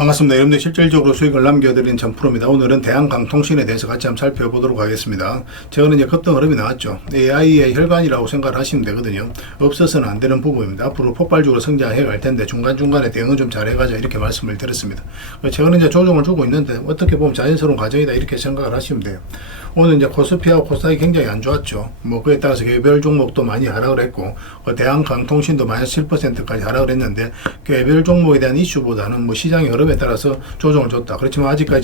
반갑습니다. 여러분들 실질적으로 수익을 남겨드린 전프로입니다. 오늘은 대한강통신에 대해서 같이 한번 살펴보도록 하겠습니다. 최근에 이제 급등 흐름이 나왔죠. AI의 혈관이라고 생각을 하시면 되거든요. 없어서는 안 되는 부분입니다. 앞으로 폭발적으로 성장해 갈 텐데 중간중간에 대응을 좀 잘해가자 이렇게 말씀을 드렸습니다. 최근에 이제 조정을 주고 있는데 어떻게 보면 자연스러운 과정이다 이렇게 생각을 하시면 돼요. 오늘 이제 코스피하고 코스닥이 굉장히 안 좋았죠. 뭐 그에 따라서 개별 종목도 많이 하락을 했고 대한강통신도 마이너스 7%까지 하락을 했는데 개별 종목에 대한 이슈보다는 뭐 시장의 흐름에 따라서 조정을 줬다. 그렇지만 아직까지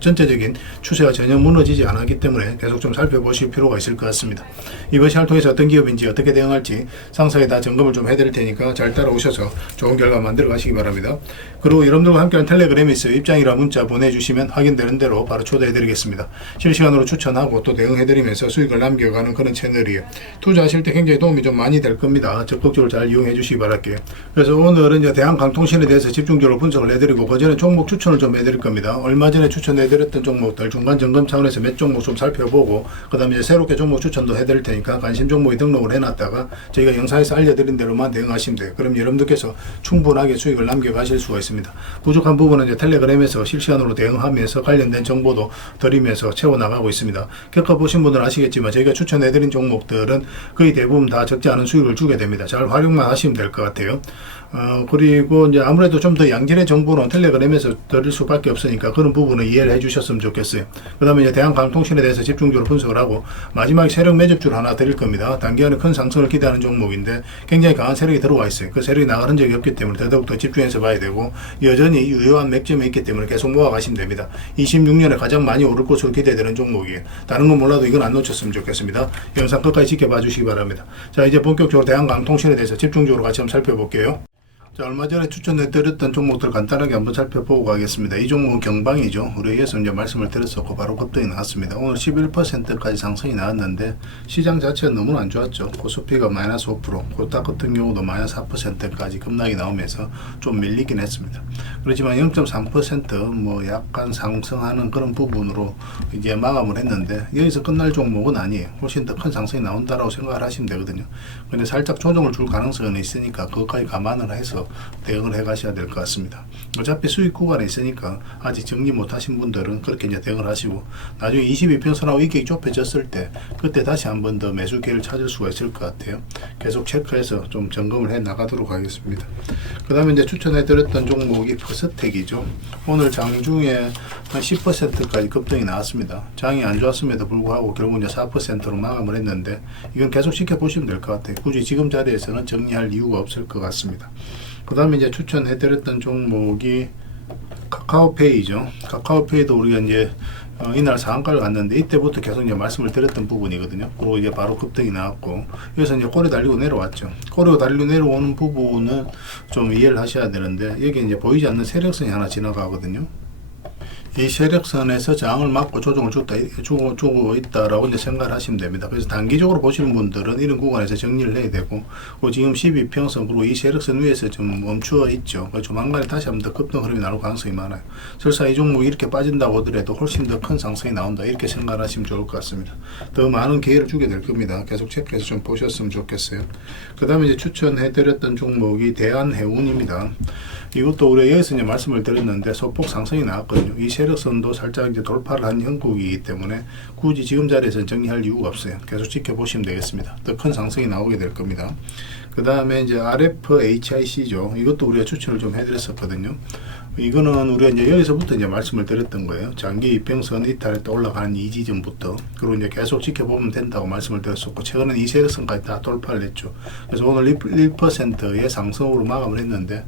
전체적인 추세가 전혀 무너지지 않았기 때문에 계속 좀 살펴보실 필요가 있을 것 같습니다. 이번 시간을 통해서 어떤 기업인지 어떻게 대응할지 상세히 다 점검을 좀 해드릴 테니까 잘 따라오셔서 좋은 결과 만들어 가시기 바랍니다. 그리고 여러분들과 함께하는 텔레그램에 있어 입장이라 문자 보내주시면 확인되는 대로 바로 초대해드리겠습니다. 실시간으로 추천하고 또 대응해드리면서 수익을 남겨가는 그런 채널이에요. 투자하실 때 굉장히 도움이 좀 많이 될 겁니다. 적극적으로 잘 이용해 주시기 바랄게요. 그래서 오늘은 이제 대한강통신에 대해서 집중적으로 분석을 해드리고 그 전에 종목 추천을 좀 해드릴 겁니다. 얼마 전에 추천해드렸던 종목들 중간 점검 차원에서 몇 종목 좀 살펴보고 그 다음에 이제 새롭게 종목 추천도 해드릴 테니까 관심 종목에 등록을 해놨다가 저희가 영상에서 알려드린 대로만 대응하시면 돼요. 그럼 여러분들께서 충분하게 수익을 남겨가실 수가 있습니다. 부족한 부분은 이제 텔레그램에서 실시간으로 대응하면서 관련된 정보도 드리면서 채워나가고 있습니다. 겪어보신 분들은 아시겠지만 저희가 추천해드린 종목들은 거의 대부분 다 적지 않은 수익을 주게 됩니다. 잘 활용만 하시면 될 것 같아요. 그리고 이제 아무래도 좀 더 양질의 정보는 텔레그램에서 드릴 수밖에 없으니까 그런 부분을 이해를 해주셨으면 좋겠어요. 그 다음에 이제 대한강통신에 대해서 집중적으로 분석을 하고 마지막에 세력 매집주를 하나 드릴 겁니다. 단기간에 큰 상승을 기대하는 종목인데 굉장히 강한 세력이 들어와 있어요. 그 세력이 나가는 적이 없기 때문에 더더욱더 집중해서 봐야 되고 여전히 유효한 맥점이 있기 때문에 계속 모아가시면 됩니다. 26년에 가장 많이 오를 것으로 기대되는 종목이에요. 다른 건 몰라도 이건 안 놓쳤으면 좋겠습니다. 영상 끝까지 지켜봐 주시기 바랍니다. 자, 이제 본격적으로 대한강통신에 대해서 집중적으로 같이 한번 살펴볼게요. 자, 얼마 전에 추천해드렸던 종목들 간단하게 한번 살펴보고 가겠습니다. 이 종목은 경방이죠. 우리 위에서 이제 말씀을 드렸었고 바로 급등이 나왔습니다. 오늘 11%까지 상승이 나왔는데 시장 자체가 너무 안 좋았죠. 코스피가 마이너스 5%, 코스닥 같은 경우도 마이너스 4%까지 급락이 나오면서 좀 밀리긴 했습니다. 그렇지만 0.3% 약간 상승하는 그런 부분으로 이제 마감을 했는데 여기서 끝날 종목은 아니에요. 훨씬 더 큰 상승이 나온다라고 생각을 하시면 되거든요. 근데 살짝 조정을 줄 가능성은 있으니까 그것까지 감안을 해서 대응을 해 가셔야 될 것 같습니다. 어차피 수익 구간에 있으니까 아직 정리 못 하신 분들은 그렇게 이제 대응을 하시고 나중에 22평선하고 이익이 좁혀졌을 때 그때 다시 한 번 더 매수 기회를 찾을 수가 있을 것 같아요. 계속 체크해서 좀 점검을 해 나가도록 하겠습니다. 그 다음에 이제 추천해 드렸던 종목이 퍼스텍이죠. 오늘 장중에 한 10%까지 급등이 나왔습니다. 장이 안 좋았음에도 불구하고 결국 이제 4%로 마감을 했는데 이건 계속 지켜보시면 될 것 같아요. 굳이 지금 자리에서는 정리할 이유가 없을 것 같습니다. 그 다음에 이제 추천해드렸던 종목이 카카오페이죠. 카카오페이도 우리가 이제 이날 상한가를 갔는데 이때부터 계속 이제 말씀을 드렸던 부분이거든요. 그리고 이제 바로 급등이 나왔고 여기서 이제 꼬리 달리고 내려왔죠. 꼬리 달리고 내려오는 부분은 좀 이해를 하셔야 되는데 여기 이제 보이지 않는 세력선이 하나 지나가거든요. 이 세력선에서 저항을 막고 조정을 주고 있다라고 이제 생각을 하시면 됩니다. 그래서 단기적으로 보시는 분들은 이런 구간에서 정리를 해야 되고, 지금 12평선 그리고 이 세력선 위에서 좀 멈추어 있죠. 조만간에 다시 한번 더 급등 흐름이 나올 가능성이 많아요. 설사 이 종목이 이렇게 빠진다고 하더라도 훨씬 더 큰 상승이 나온다 이렇게 생각을 하시면 좋을 것 같습니다. 더 많은 기회를 주게 될 겁니다. 계속 체크해서 좀 보셨으면 좋겠어요. 그 다음에 이제 추천해드렸던 종목이 대한해운입니다. 이것도 우리가 여기서 이제 말씀을 드렸는데 소폭 상승이 나왔거든요. 이 세력선도 살짝 이제 돌파를 한 형국이기 때문에 굳이 지금 자리에서 정리할 이유가 없어요. 계속 지켜보시면 되겠습니다. 더 큰 상승이 나오게 될 겁니다. 그 다음에 이제 RFHIC죠. 이것도 우리가 추천을 좀 해드렸었거든요. 이거는 우리가 이제 여기서부터 이제 말씀을 드렸던 거예요. 장기 이평선 이탈에 또 올라가는 이 지점부터 그리고 이제 계속 지켜보면 된다고 말씀을 드렸었고 최근에 이 세력선까지 다 돌파를 했죠. 그래서 오늘 1%의 상승으로 마감을 했는데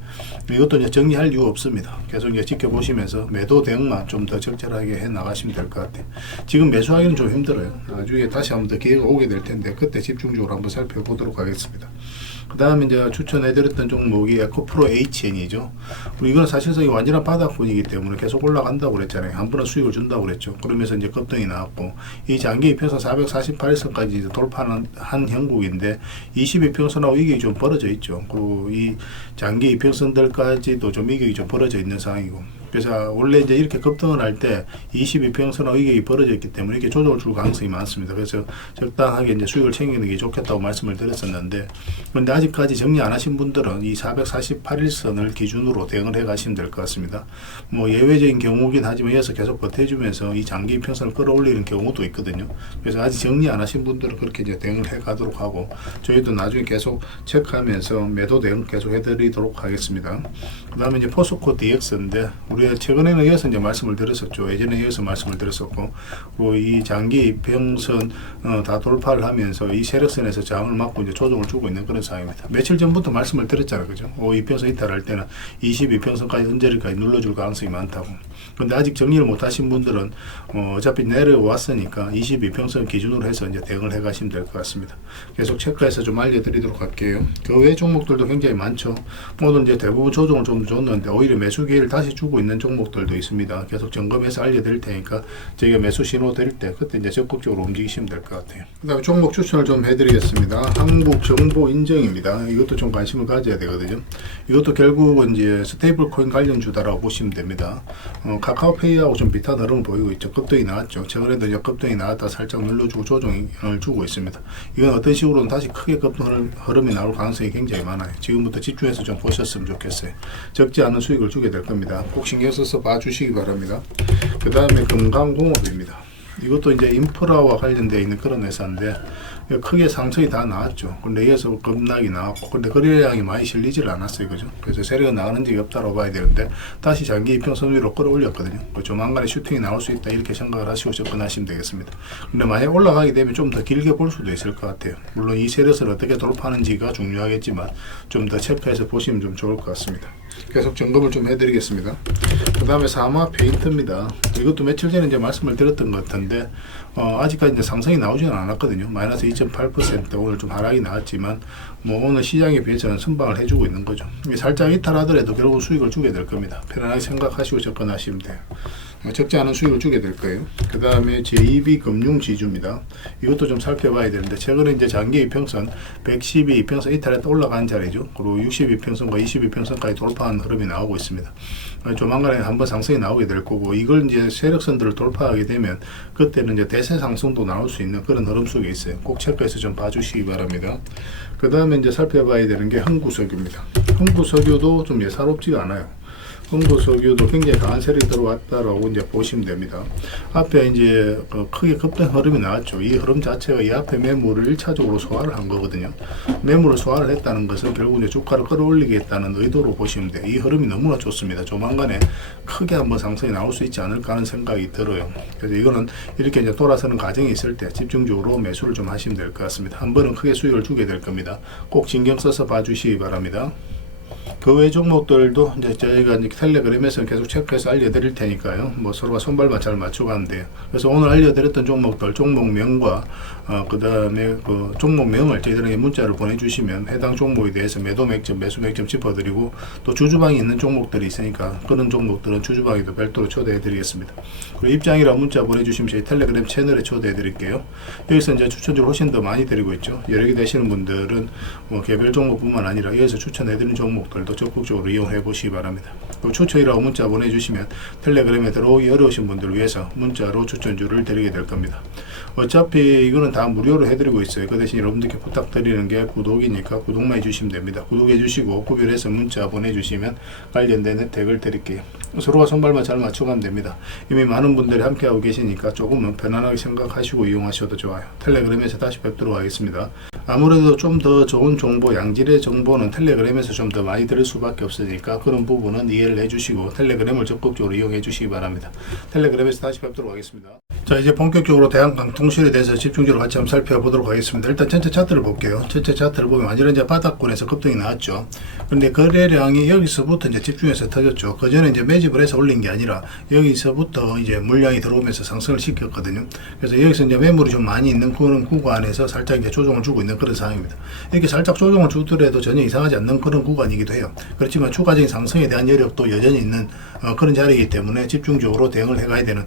이것도 이제 정리할 이유 없습니다. 계속 이제 지켜보시면서 매도 대응만 좀 더 적절하게 해 나가시면 될 것 같아요. 지금 매수하기는 좀 힘들어요. 나중에 다시 한번 더 기회가 오게 될 텐데 그때 집중적으로 한번 살펴보도록 하겠습니다. 그 다음에 이제 추천해드렸던 종목이 에코프로 HN이죠. 이거는 사실상 완전한 바닥권이기 때문에 계속 올라간다고 그랬잖아요. 한 번은 수익을 준다고 그랬죠. 그러면서 이제 급등이 나왔고, 이 장기 이평선 448선까지 돌파한 한 형국인데, 22평선하고 이격이 좀 벌어져 있죠. 그리고 이 장기 이평선들까지도 좀 이격이 좀 벌어져 있는 상황이고, 그래서 원래 이제 이렇게 급등을 할 때 22평선하고 이격이 벌어져 있기 때문에 이렇게 조정을 줄 가능성이 많습니다. 그래서 적당하게 이제 수익을 챙기는 게 좋겠다고 말씀을 드렸었는데, 그런데 아직까지 정리 안 하신 분들은 이 448일선을 기준으로 대응을 해 가시면 될 것 같습니다. 뭐 예외적인 경우긴 하지만 이어서 계속 버텨주면서 이 장기 이평선을 끌어올리는 경우도 있거든요. 그래서 아직 정리 안 하신 분들은 그렇게 이제 대응을 해 가도록 하고, 저희도 나중에 계속 체크하면서 매도 대응 계속 해드리도록 하겠습니다. 그 다음에 이제 포스코 DX인데, 우리가 최근에는 이어서 이제 말씀을 드렸었죠. 예전에 이어서 말씀을 드렸었고, 그리고 이 장기 이평선 다 돌파를 하면서 이 세력선에서 저항을 막고 이제 조정을 주고 있는 그런 상황입니다. 며칠 전부터 말씀을 드렸잖아요, 그죠? 이평선 이탈할 때는 22평선까지 언저리까지 눌러줄 가능성이 많다고. 근데 아직 정리를 못 하신 분들은 어차피 내려왔으니까 22평선 기준으로 해서 이제 대응을 해 가시면 될 것 같습니다. 계속 체크해서 좀 알려드리도록 할게요. 그 외 종목들도 굉장히 많죠. 오늘 이제 대부분 조정을 좀 줬는데 오히려 매수 기회를 다시 주고 있는 종목들도 있습니다. 계속 점검해서 알려드릴 테니까 저희가 매수 신호 드릴 때 그때 이제 적극적으로 움직이시면 될 것 같아요. 그 다음에 종목 추천을 좀 해드리겠습니다. 한국정보인증입니다. 이것도 좀 관심을 가져야 되거든요. 이것도 결국은 이제 스테이블 코인 관련주다라고 보시면 됩니다. 카카오페이하고 좀 비슷한 흐름을 보이고 있죠. 급등이 나왔죠. 최근에도 이제 급등이 나왔다 살짝 눌러주고 조정을 주고 있습니다. 이건 어떤 식으로는 다시 크게 급등 흐름이 나올 가능성이 굉장히 많아요. 지금부터 집중해서 좀 보셨으면 좋겠어요. 적지 않은 수익을 주게 될 겁니다. 꼭 신경 써서 봐주시기 바랍니다. 그 다음에 금강공업입니다. 이것도 이제 인프라와 관련되어 있는 그런 회사인데 크게 상승이 다 나왔죠. 근데 이어서 급락이 나왔고, 근데 거래량이 많이 실리질 않았어요, 그죠? 그래서 세력이 나가는 적이 없다고 봐야 되는데 다시 장기 이평선 위로 끌어올렸거든요. 조만간에 슈팅이 나올 수 있다 이렇게 생각을 하시고 접근하시면 되겠습니다. 근데 만약 올라가게 되면 좀 더 길게 볼 수도 있을 것 같아요. 물론 이 세력을 어떻게 돌파하는지가 중요하겠지만 좀 더 체크해서 보시면 좀 좋을 것 같습니다. 계속 점검을 좀 해드리겠습니다. 그 다음에 사마 페인트입니다. 이것도 며칠 전에 이제 말씀을 드렸던 것 같은데 아직까지 이제 상승이 나오지는 않았거든요. 마이너스 2.8% 오늘 좀 하락이 나왔지만 뭐 오늘 시장에 비해서는 선방을 해주고 있는 거죠. 살짝 이탈하더라도 결국 수익을 주게 될 겁니다. 편안하게 생각하시고 접근하시면 돼요. 적지 않은 수익을 주게 될 거예요. 그 다음에 JB금융지주입니다. 이것도 좀 살펴봐야 되는데 최근에 이제 장기 이평선 112 이평선 이탈했다 올라간 자리죠. 그리고 62평선과 22평선까지 돌파한 흐름이 나오고 있습니다. 조만간에 한번 상승이 나오게 될 거고, 이걸 이제 세력선들을 돌파하게 되면 그때는 이제 대세 상승도 나올 수 있는 그런 흐름 속에 있어요. 꼭 체크해서 좀 봐주시기 바랍니다. 그 다음에 이제 살펴봐야 되는 게 흥구석유입니다. 흥구석유도 좀 예사롭지가 않아요. 흥구석유도 굉장히 강한 세력이 들어왔다라고 이제 보시면 됩니다. 앞에 이제 크게 급등 흐름이 나왔죠. 이 흐름 자체가 이 앞에 매물을 1차적으로 소화를 한 거거든요. 매물을 소화를 했다는 것은 결국 이제 주가를 끌어올리겠다는 의도로 보시면 돼요. 이 흐름이 너무나 좋습니다. 조만간에 크게 한번 상승이 나올 수 있지 않을까 하는 생각이 들어요. 그래서 이거는 이렇게 이제 돌아서는 과정이 있을 때 집중적으로 매수를 좀 하시면 될 것 같습니다. 한 번은 크게 수익을 주게 될 겁니다. 꼭 신경 써서 봐주시기 바랍니다. 그 외 종목들도 이제 저희가 이제 텔레그램에서 계속 체크해서 알려드릴 테니까요. 뭐 서로가 손발만 잘 맞춰가면 돼요. 그래서 오늘 알려드렸던 종목들, 종목명과 그 다음에 그 종목명을 저희들에게 문자를 보내주시면 해당 종목에 대해서 매도 맥점, 매수 맥점 짚어드리고, 또 주주방이 있는 종목들이 있으니까 그런 종목들은 주주방에도 별도로 초대해드리겠습니다. 그리고 입장이라 문자 보내주시면 저희 텔레그램 채널에 초대해드릴게요. 여기서 이제 추천주를 훨씬 더 많이 드리고 있죠. 여러 개 되시는 분들은 뭐 개별 종목뿐만 아니라 여기서 추천해드린 종목들도 적극적으로 이용해 보시기 바랍니다. 추천이라고 문자 보내주시면 텔레그램에 들어오기 어려우신 분들을 위해서 문자로 추천주를 드리게 될 겁니다. 어차피 이거는 다 무료로 해드리고 있어요. 그 대신 여러분들께 부탁드리는 게 구독이니까 구독만 해주시면 됩니다. 구독해 주시고 구별해서 문자 보내주시면 관련된 혜택을 드릴게요. 서로가 손발만 잘 맞춰가면 됩니다. 이미 많은 분들이 함께하고 계시니까 조금은 편안하게 생각하시고 이용하셔도 좋아요. 텔레그램에서 다시 뵙도록 하겠습니다. 아무래도 좀 더 좋은 정보, 양질의 정보는 텔레그램에서 좀 더 많이 들을 수밖에 없으니까 그런 부분은 이해를 해주시고 텔레그램을 적극적으로 이용해 주시기 바랍니다. 텔레그램에서 다시 뵙도록 하겠습니다. 자, 이제 본격적으로 대한강통실에 대해서 집중적으로 같이 한번 살펴보도록 하겠습니다. 일단 전체 차트를 볼게요. 전체 차트를 보면 완전히 이제 바닥권에서 급등이 나왔죠. 근데 거래량이 여기서부터 이제 집중해서 터졌죠. 그 전에 이제 매집을 해서 올린 게 아니라 여기서부터 이제 물량이 들어오면서 상승을 시켰거든요. 그래서 여기서 이제 매물이 좀 많이 있는 그런 구간에서 살짝 이제 조정을 주고 있는 그런 상황입니다. 이렇게 살짝 조정을 주더라도 전혀 이상하지 않는 그런 구간이기도 해요. 그렇지만 추가적인 상승에 대한 여력도 여전히 있는 그런 자리이기 때문에 집중적으로 대응을 해가야 되는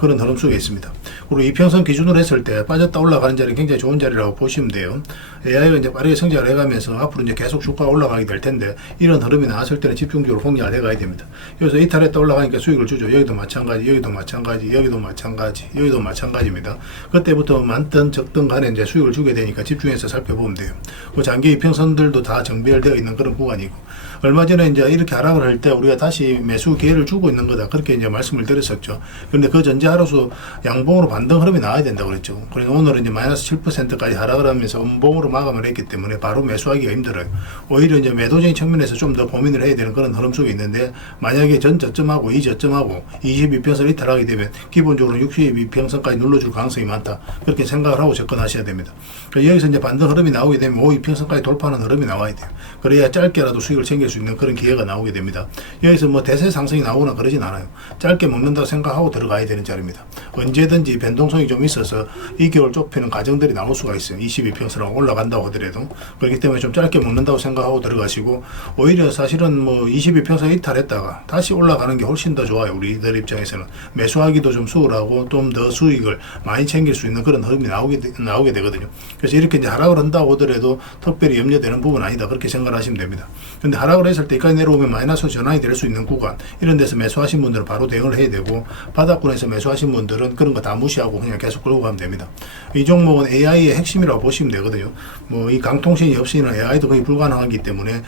그런 흐름 속에 있습니다. 그리고 이평선 기준으로 했을 때 빠졌다 올라가는 자리는 굉장히 좋은 자리라고 보시면 돼요. AI가 이제 빠르게 성장을 해가면서 앞으로 이제 계속 주가가 올라가게 될 텐데 이런 흐름이 나왔을 때는 집중적으로 공략을 해가야 됩니다. 그래서 이탈했다 올라가니까 수익을 주죠. 여기도 마찬가지, 여기도 마찬가지, 여기도 마찬가지, 여기도 마찬가지입니다. 그때부터 많든 적든 간에 이제 수익을 주게 되니까 집중해서 살펴보면 돼요. 그 장기 이평선들도 다 정비되어 있는 그런 구간이고, 얼마 전에 이제 이렇게 하락을 할 때 우리가 다시 매수 기회를 주고 있는 거다, 그렇게 이제 말씀을 드렸었죠. 그런데 그 전제 하루수 양봉으로 반등 흐름이 나와야 된다고 그랬죠. 그래서 오늘은 이제 마이너스 7%까지 하락을 하면서 음봉으로 마감을 했기 때문에 바로 매수하기가 힘들어요. 오히려 이제 매도적인 측면에서 좀 더 고민을 해야 되는 그런 흐름 속에 있는데, 만약에 전 저점하고 이 저점하고 22평선 이탈하게 되면 기본적으로 62평선까지 눌러줄 가능성이 많다, 그렇게 생각을 하고 접근하셔야 됩니다. 그러니까 여기서 이제 반등 흐름이 나오게 되면 52평선까지 돌파하는 흐름이 나와야 돼요. 그래야 짧게라도 수익을 챙길 수 있는 그런 기회가 나오게 됩니다. 여기서 뭐 대세 상승이 나오거나 그러진 않아요. 짧게 먹는다고 생각하고 들어가야 되는 자리입니다. 언제든지 변동성이 좀 있어서 2개월 좁히는 과정들이 나올 수가 있어요. 22평선하고 올라간다고 하더라도. 그렇기 때문에 좀 짧게 먹는다고 생각하고 들어가시고, 오히려 사실은 뭐 22평선 이탈했다가 다시 올라가는 게 훨씬 더 좋아요. 우리들 입장에서는 매수하기도 좀 수월하고 좀 더 수익을 많이 챙길 수 있는 그런 흐름이 나오게 되거든요. 그래서 이렇게 이제 하락을 한다고 하더라도 특별히 염려되는 부분 아니다, 그렇게 생각을 하시면 됩니다. 근데 하락을 했을 때 여기까지 내려오면 마이너스 전환이 될 수 있는 구간, 이런 데서 매수하신 분들은 바로 대응을 해야 되고, 바닥권에서 매수하신 분들은 그런 거 다 무시하고 그냥 계속 끌고 가면 됩니다. 이 종목은 AI의 핵심이라고 보시면 되거든요. 뭐 이 강통신이 없이는 AI도 거의 불가능하기 때문에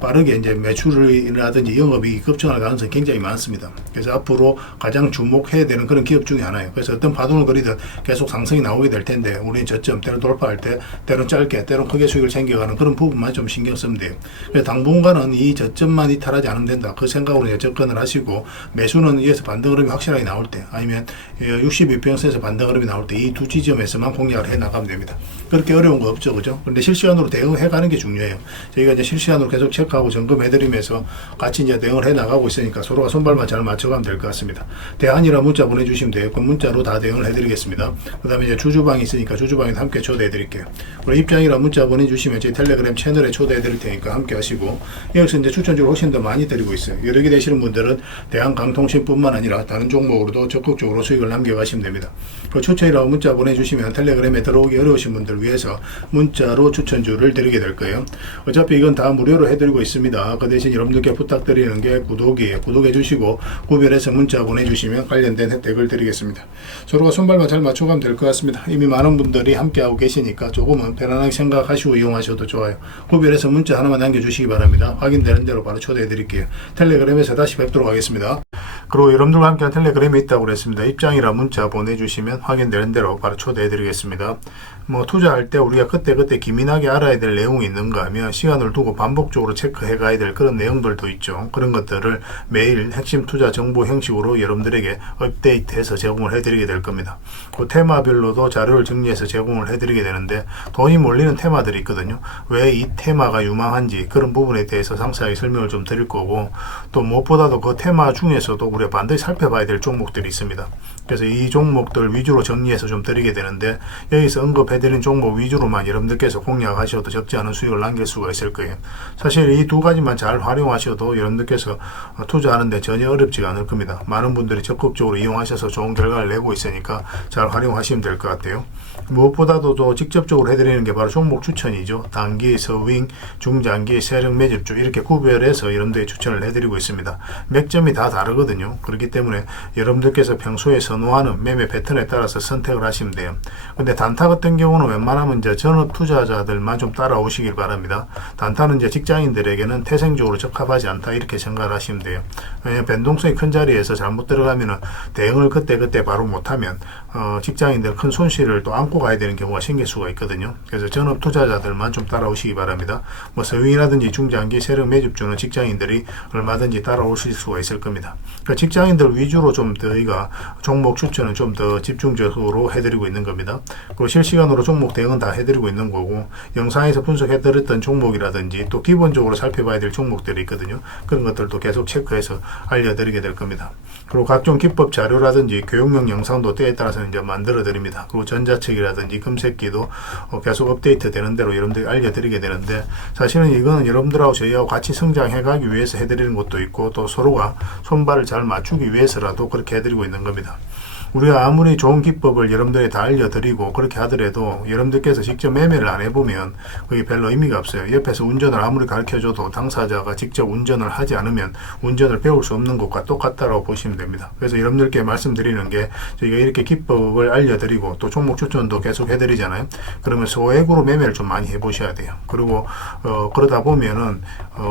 빠르게 이제 매출이라든지 영업이 급증할 가능성이 굉장히 많습니다. 그래서 앞으로 가장 주목해야 되는 그런 기업 중에 하나예요. 그래서 어떤 파동을 그리든 계속 상승이 나오게 될 텐데, 우리는 저점 때로 돌파할 때 때론 짧게 때론 크게 수익을 챙겨가는 그런 부분만 좀 신경 쓰면 돼요. 그래서 당분간은 이 저점만 이탈하지 않으면 된다, 그 생각으로 이제 접근을 하시고, 매수는 이에서 반등 흐름이 확실하게 나올 때, 아니면 62평선에서 반등 흐름이 나올 때 이 두 지점에서만 공략을 해 나가면 됩니다. 그렇게 어려운 거 없죠, 그죠? 근데 실시간으로 대응해 가는 게 중요해요. 저희가 이제 실시간으로 계속 체크하고 점검해드리면서 같이 이제 대응을 해 나가고 있으니까 서로가 손발만 잘 맞춰가면 될 것 같습니다. 대안이라 문자 보내주시면 돼요. 그 문자로 다 대응을 해드리겠습니다. 그 다음에 이제 주주방이 있으니까 주주방에도 함께 초대해드릴게요. 그리고 입장이라 문자 보내주시면 저희 텔레그램 채널에 초대해드릴 테니까 함께 하시고, 여기서 이제 추천주를 훨씬 더 많이 드리고 있어요. 여러 개 되시는 분들은 대한강통신뿐만 아니라 다른 종목으로도 적극적으로 수익을 남겨가시면 됩니다. 그 추천이라고 문자 보내주시면 텔레그램에 들어오기 어려우신 분들 위해서 문자로 추천주를 드리게 될 거예요. 어차피 이건 다 무료로 해드리고 있습니다. 그 대신 여러분들께 부탁드리는 게 구독이에요. 구독해 주시고 구별해서 문자 보내주시면 관련된 혜택을 드리겠습니다. 서로가 손발만 잘 맞춰가면 될 것 같습니다. 이미 많은 분들이 함께하고 계시니까 조금은 편안하게 생각하시고 이용하셔도 좋아요. 구별해서 문자 하나만 남겨주시기 바랍니다. 확인되는 대로 바로 초대해 드릴게요. 텔레그램에서 다시 뵙도록 하겠습니다. 그리고 여러분들과 함께한 텔레그램이 있다고 그랬습니다. 입장이라 문자 보내주시면 확인되는 대로 바로 초대해 드리겠습니다. 뭐 투자할 때 우리가 그때그때 기민하게 알아야 될 내용이 있는가 하면 시간을 두고 반복적으로 체크해 가야 될 그런 내용들도 있죠. 그런 것들을 매일 핵심 투자 정보 형식으로 여러분들에게 업데이트해서 제공을 해드리게 될 겁니다. 그 테마별로도 자료를 정리해서 제공을 해드리게 되는데, 돈이 몰리는 테마들이 있거든요. 왜 이 테마가 유망한지 그런 부분에 대해서 상세하게 설명을 좀 드릴 거고, 또 무엇보다도 그 테마 중에서도 우리가 반드시 살펴봐야 될 종목들이 있습니다. 그래서 이 종목들 위주로 정리해서 좀 드리게 되는데, 여기서 언급해드린 종목 위주로만 여러분들께서 공략하셔도 적지 않은 수익을 남길 수가 있을 거예요. 사실 이 두 가지만 잘 활용하셔도 여러분들께서 투자하는데 전혀 어렵지가 않을 겁니다. 많은 분들이 적극적으로 이용하셔서 좋은 결과를 내고 있으니까 잘 활용하시면 될 것 같아요. 무엇보다도 또 직접적으로 해드리는 게 바로 종목 추천이죠. 단기, 서윙, 중장기, 세력 매집주 이렇게 구별해서 여러분들이 추천을 해드리고 있습니다. 맥점이 다 다르거든요. 그렇기 때문에 여러분들께서 평소에 선호하는 매매 패턴에 따라서 선택을 하시면 돼요. 근데 단타 같은 경우는 웬만하면 이제 전업 투자자들만 좀 따라오시길 바랍니다. 단타는 이제 직장인들에게는 태생적으로 적합하지 않다, 이렇게 생각을 하시면 돼요. 왜냐하면 변동성이 큰 자리에서 잘못 들어가면은 대응을 그때 바로 못하면 직장인들 큰 손실을 또 안고 가야 되는 경우가 생길 수가 있거든요. 그래서 전업 투자자들만 좀 따라오시기 바랍니다. 뭐 서윙이라든지 중장기 세력 매집주는 직장인들이 얼마든지 따라오실 수가 있을 겁니다. 그러니까 직장인들 위주로 좀 저희가 종목 추천은 좀 더 집중적으로 해드리고 있는 겁니다. 그리고 실시간으로 실시간으로 종목 대응은 다 해드리고 있는 거고, 영상에서 분석해드렸던 종목이라든지 또 기본적으로 살펴봐야 될 종목들이 있거든요. 그런 것들도 계속 체크해서 알려드리게 될 겁니다. 그리고 각종 기법 자료라든지 교육용 영상도 때에 따라서 이제 만들어 드립니다. 그리고 전자책이라든지 금색기도 계속 업데이트 되는 대로 여러분들이 알려드리게 되는데, 사실은 이거는 여러분들하고 저희하고 같이 성장해 가기 위해서 해드리는 것도 있고, 또 서로가 손발을 잘 맞추기 위해서라도 그렇게 해드리고 있는 겁니다. 우리가 아무리 좋은 기법을 여러분들이 다 알려드리고 그렇게 하더라도 여러분들께서 직접 매매를 안 해보면 그게 별로 의미가 없어요. 옆에서 운전을 아무리 가르쳐줘도 당사자가 직접 운전을 하지 않으면 운전을 배울 수 없는 것과 똑같다고 보시면 됩니다. 그래서 여러분들께 말씀드리는 게, 저희가 이렇게 기법을 알려드리고 또 종목 추천도 계속 해드리잖아요. 그러면 소액으로 매매를 좀 많이 해보셔야 돼요. 그리고 그러다 보면은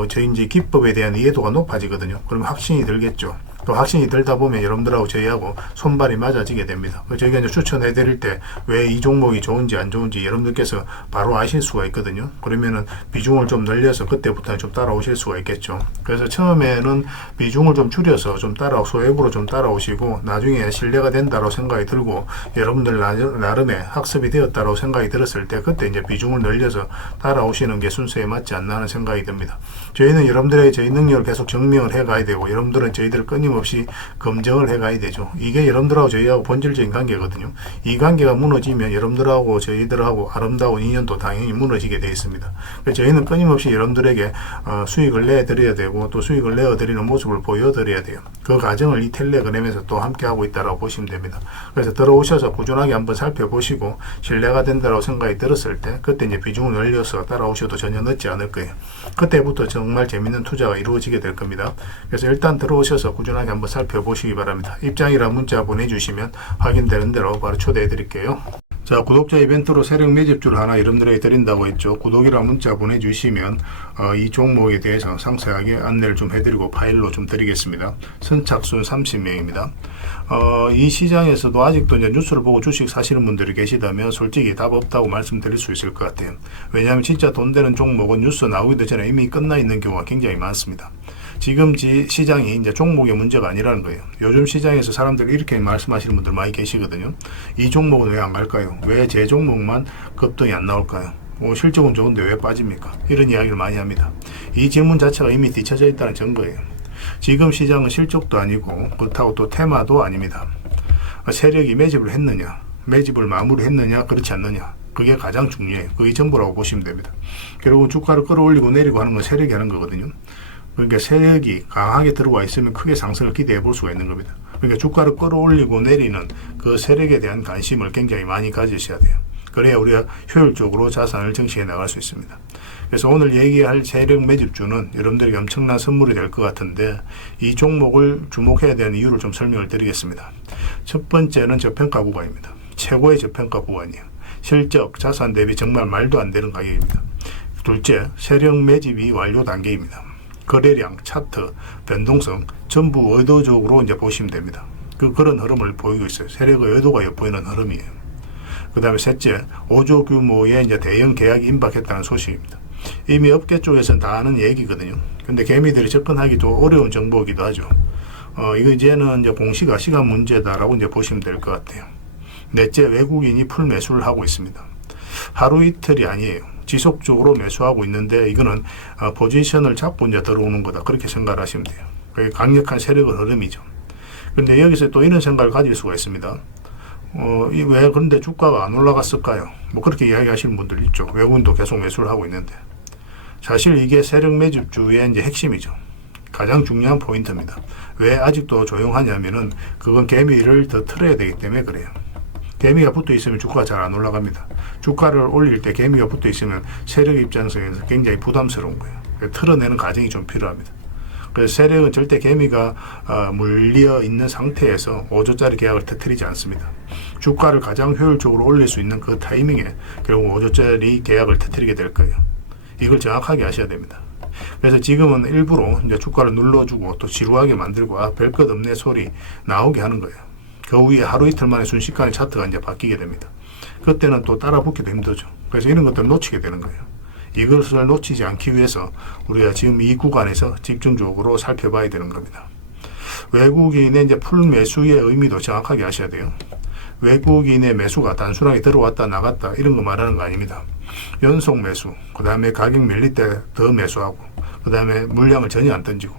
저희 이제 기법에 대한 이해도가 높아지거든요. 그러면 확신이 들겠죠. 또 확신이 들다 보면 여러분들하고 저희하고 손발이 맞아지게 됩니다. 저희가 이제 추천해 드릴 때 왜 이 종목이 좋은지 안 좋은지 여러분들께서 바로 아실 수가 있거든요. 그러면은 비중을 좀 늘려서 그때부터는 좀 따라오실 수가 있겠죠. 그래서 처음에는 비중을 좀 줄여서 좀 소액으로 좀 따라오시고, 나중에 신뢰가 된다고 생각이 들고 여러분들 나름의 학습이 되었다고 생각이 들었을 때 그때 이제 비중을 늘려서 따라오시는 게 순서에 맞지 않나 하는 생각이 듭니다. 저희는 여러분들의 저희 능력을 계속 증명을 해 가야 되고, 여러분들은 저희들을 끊임없이 검증을 해 가야 되죠. 이게 여러분들하고 저희하고 본질적인 관계거든요. 이 관계가 무너지면 여러분들하고 저희들하고 아름다운 인연도 당연히 무너지게 되어 있습니다. 그래서 저희는 끊임없이 여러분들에게 수익을 내드려야 되고, 또 수익을 내어드리는 모습을 보여드려야 돼요. 그 과정을 이 텔레그램에서 또 함께 하고 있다고 보시면 됩니다. 그래서 들어오셔서 꾸준하게 한번 살펴보시고 신뢰가 된다고 생각이 들었을 때 그때 이제 비중을 늘려서 따라오셔도 전혀 늦지 않을 거예요. 그때부터 정말 재밌는 투자가 이루어지게 될 겁니다. 그래서 일단 들어오셔서 꾸준하게 한번 살펴보시기 바랍니다. 입장이랑 문자 보내주시면 확인되는 대로 바로 초대해 드릴게요. 자, 구독자 이벤트로 세력 매집주를 하나 여러분들에게 드린다고 했죠. 구독이랑 문자 보내주시면 이 종목에 대해서 상세하게 안내를 좀 해드리고 파일로 좀 드리겠습니다. 선착순 30명입니다. 이 시장에서도 아직도 이제 뉴스를 보고 주식 사시는 분들이 계시다면 솔직히 답 없다고 말씀드릴 수 있을 것 같아요. 왜냐하면 진짜 돈 되는 종목은 뉴스 나오기도 전에 이미 끝나 있는 경우가 굉장히 많습니다. 지금 시장이 이제 종목의 문제가 아니라는 거예요. 요즘 시장에서 사람들이 이렇게 말씀하시는 분들 많이 계시거든요. 이 종목은 왜 안 갈까요? 왜 제 종목만 급등이 안 나올까요? 실적은 좋은데 왜 빠집니까? 이런 이야기를 많이 합니다. 이 질문 자체가 이미 뒤쳐져 있다는 증거예요. 지금 시장은 실적도 아니고 그렇다고 또 테마도 아닙니다. 세력이 매집을 했느냐, 매집을 마무리했느냐, 그렇지 않느냐, 그게 가장 중요해요. 그게 전부라고 보시면 됩니다. 결국은 주가를 끌어올리고 내리고 하는 건 세력이 하는 거거든요. 그러니까 세력이 강하게 들어와 있으면 크게 상승을 기대해 볼 수가 있는 겁니다. 그러니까 주가를 끌어올리고 내리는 그 세력에 대한 관심을 굉장히 많이 가지셔야 돼요. 그래야 우리가 효율적으로 자산을 정치해 나갈 수 있습니다. 그래서 오늘 얘기할 세력 매집주는 여러분들에게 엄청난 선물이 될 것 같은데, 이 종목을 주목해야 되는 이유를 좀 설명을 드리겠습니다. 첫 번째는 저평가 구간입니다. 최고의 저평가 구간이에요. 실적, 자산 대비 정말 말도 안 되는 가격입니다. 둘째, 세력 매집이 완료 단계입니다. 거래량, 차트, 변동성 전부 의도적으로 이제 보시면 됩니다. 그런 흐름을 보이고 있어요. 세력의 의도가 엿보이는 흐름이에요. 그 다음에 셋째, 5조 규모의 이제 대형 계약이 임박했다는 소식입니다. 이미 업계 쪽에서는 다 아는 얘기거든요. 근데 개미들이 접근하기도 어려운 정보이기도 하죠. 이거 이제는 이제 공시가 시간 문제다라고 이제 보시면 될 것 같아요. 넷째, 외국인이 풀 매수를 하고 있습니다. 하루 이틀이 아니에요. 지속적으로 매수하고 있는데 이거는 포지션을 잡고 이제 들어오는 거다, 그렇게 생각을 하시면 돼요. 그게 강력한 세력의 흐름이죠. 그런데 여기서 또 이런 생각을 가질 수가 있습니다. 왜 그런데 주가가 안 올라갔을까요? 뭐 그렇게 이야기하시는 분들 있죠. 외국인도 계속 매수를 하고 있는데, 사실 이게 세력 매집주의 이제 핵심이죠. 가장 중요한 포인트입니다. 왜 아직도 조용하냐면은 그건 개미를 더 틀어야 되기 때문에 그래요. 개미가 붙어 있으면 주가가 잘 안 올라갑니다. 주가를 올릴 때 개미가 붙어 있으면 세력 입장에서 굉장히 부담스러운 거예요. 틀어내는 과정이 좀 필요합니다. 그래서 세력은 절대 개미가 물려 있는 상태에서 5조짜리 계약을 터뜨리지 않습니다. 주가를 가장 효율적으로 올릴 수 있는 그 타이밍에 결국 5조짜리 계약을 터뜨리게 될 거예요. 이걸 정확하게 아셔야 됩니다. 그래서 지금은 일부러 이제 주가를 눌러주고 또 지루하게 만들고 별 것 없네 소리 나오게 하는 거예요. 그 후에 하루 이틀 만에 순식간에 차트가 이제 바뀌게 됩니다. 그때는 또 따라 붙기도 힘들죠. 그래서 이런 것들을 놓치게 되는 거예요. 이것을 놓치지 않기 위해서 우리가 지금 이 구간에서 집중적으로 살펴봐야 되는 겁니다. 외국인의 이제 풀 매수의 의미도 정확하게 아셔야 돼요. 외국인의 매수가 단순하게 들어왔다 나갔다 이런 거 말하는 거 아닙니다. 연속 매수, 그 다음에 가격 밀릴 때 더 매수하고, 그 다음에 물량을 전혀 안 던지고,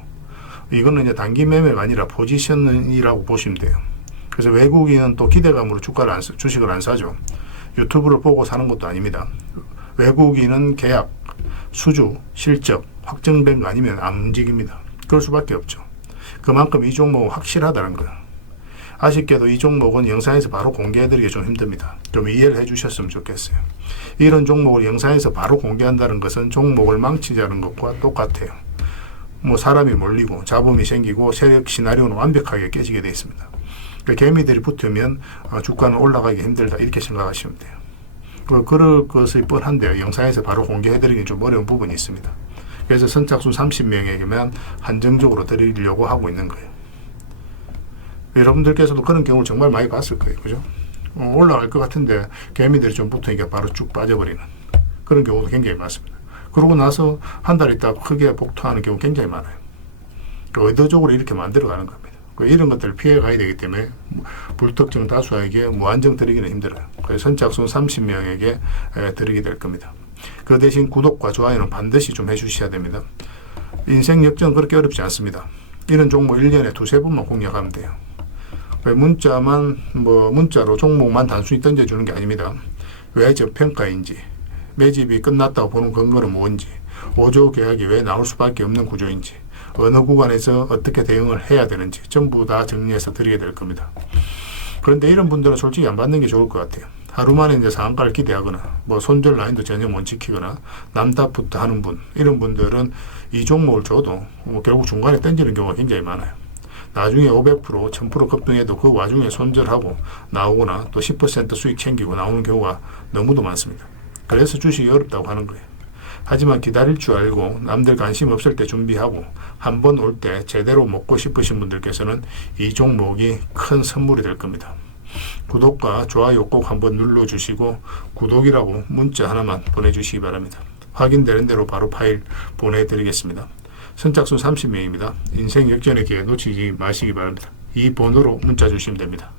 이거는 이제 단기 매매가 아니라 포지션이라고 보시면 돼요. 그래서 외국인은 또 기대감으로 주식을 안 사죠. 유튜브를 보고 사는 것도 아닙니다. 외국인은 계약, 수주, 실적 확정된 거 아니면 안 움직입니다. 그럴 수밖에 없죠. 그만큼 이 종목은 확실하다는 거예요. 아쉽게도 이 종목은 영상에서 바로 공개해드리기 좀 힘듭니다. 좀 이해를 해주셨으면 좋겠어요. 이런 종목을 영상에서 바로 공개한다는 것은 종목을 망치자는 것과 똑같아요. 뭐 사람이 몰리고 자본이 생기고 세력 시나리오는 완벽하게 깨지게 되어 있습니다. 그러니까 개미들이 붙으면 주가는 올라가기 힘들다 이렇게 생각하시면 돼요. 그럴 것이 뻔한데요. 영상에서 바로 공개해드리기 좀 어려운 부분이 있습니다. 그래서 선착순 30명에게만 한정적으로 드리려고 하고 있는 거예요. 여러분들께서도 그런 경우를 정말 많이 봤을 거예요. 그죠? 올라갈 것 같은데 개미들이 좀 붙으니까 바로 쭉 빠져버리는 그런 경우도 굉장히 많습니다. 그러고 나서 한 달 있다 크게 복토하는 경우 굉장히 많아요. 의도적으로 이렇게 만들어가는 겁니다. 이런 것들을 피해가야 되기 때문에 불특정 다수에게 무한정 드리기는 힘들어요. 그래서 선착순 30명에게 드리게 될 겁니다. 그 대신 구독과 좋아요는 반드시 좀 해주셔야 됩니다. 인생 역전 그렇게 어렵지 않습니다. 이런 종목 1년에 두세 번만 공략하면 돼요. 문자로 종목만 단순히 던져주는 게 아닙니다. 왜 저평가인지, 매집이 끝났다고 보는 근거는 뭔지, 5조 계약이 왜 나올 수밖에 없는 구조인지, 어느 구간에서 어떻게 대응을 해야 되는지 전부 다 정리해서 드리게 될 겁니다. 그런데 이런 분들은 솔직히 안 받는 게 좋을 것 같아요. 하루 만에 이제 상한가를 기대하거나 손절 라인도 전혀 못 지키거나 남답부터 하는 분, 이런 분들은 이 종목을 줘도 결국 중간에 던지는 경우가 굉장히 많아요. 나중에 500%, 1000% 급등해도 그 와중에 손절하고 나오거나 또 10% 수익 챙기고 나오는 경우가 너무도 많습니다. 그래서 주식이 어렵다고 하는 거예요. 하지만 기다릴 줄 알고 남들 관심 없을 때 준비하고 한 번 올 때 제대로 먹고 싶으신 분들께서는 이 종목이 큰 선물이 될 겁니다. 구독과 좋아요 꼭 한번 눌러주시고 구독이라고 문자 하나만 보내주시기 바랍니다. 확인되는 대로 바로 파일 보내드리겠습니다. 선착순 30명입니다. 인생 역전의 기회 놓치지 마시기 바랍니다. 이 번호로 문자 주시면 됩니다.